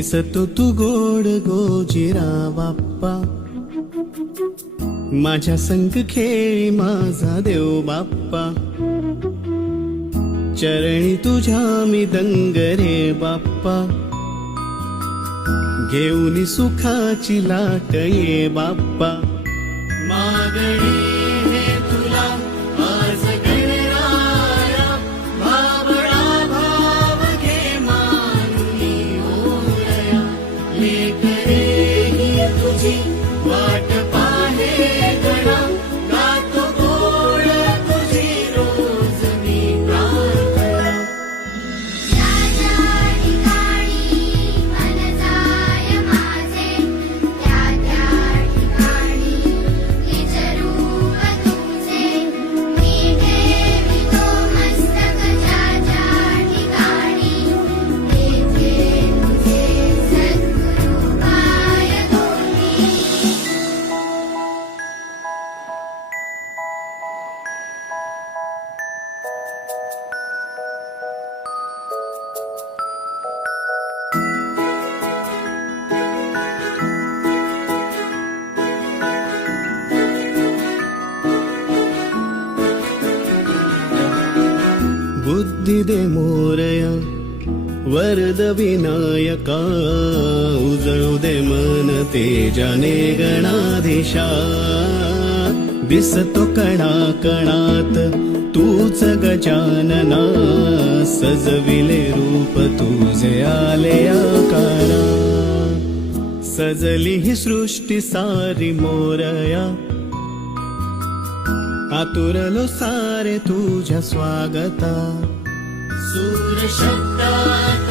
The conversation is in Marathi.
दिसतो तू गोड गोजिरा बाप्पा, माझ्या संग खेळी माझा देव बाप्पा, चरणी तुझ्या मी दंग रे बाप्पा, घेऊन सुखाची लाट ये बाप्पा, मागणी हे तुला आज गणराया, भावळा भाव घे मानुनी ओरया, लेकरे ही तुझी वाट पाहे गणा, गातो गोड तुझी रोज मी प्रार्थना. ज्या ज्या ठिकाणी मन जाय माझे, त्या त्या ठिकाणी निज रूप तुझे, मी ठेवितो मस्तक ज्या ज्या ठिकाणी, तेथे तुझे सद्गुरू पाय धोती. बुद्धी दे मोरया, वरद विनायका, उजळू दे मन तेजाने गणाधीशा, दिसतो कणा कणात तूच गजानना, सजविले रूप तुझे आले आकारा, सजली ही सृष्टी सारी मोरया, आतुरलो सारे तुझ्या स्वागता. सूर शब्दात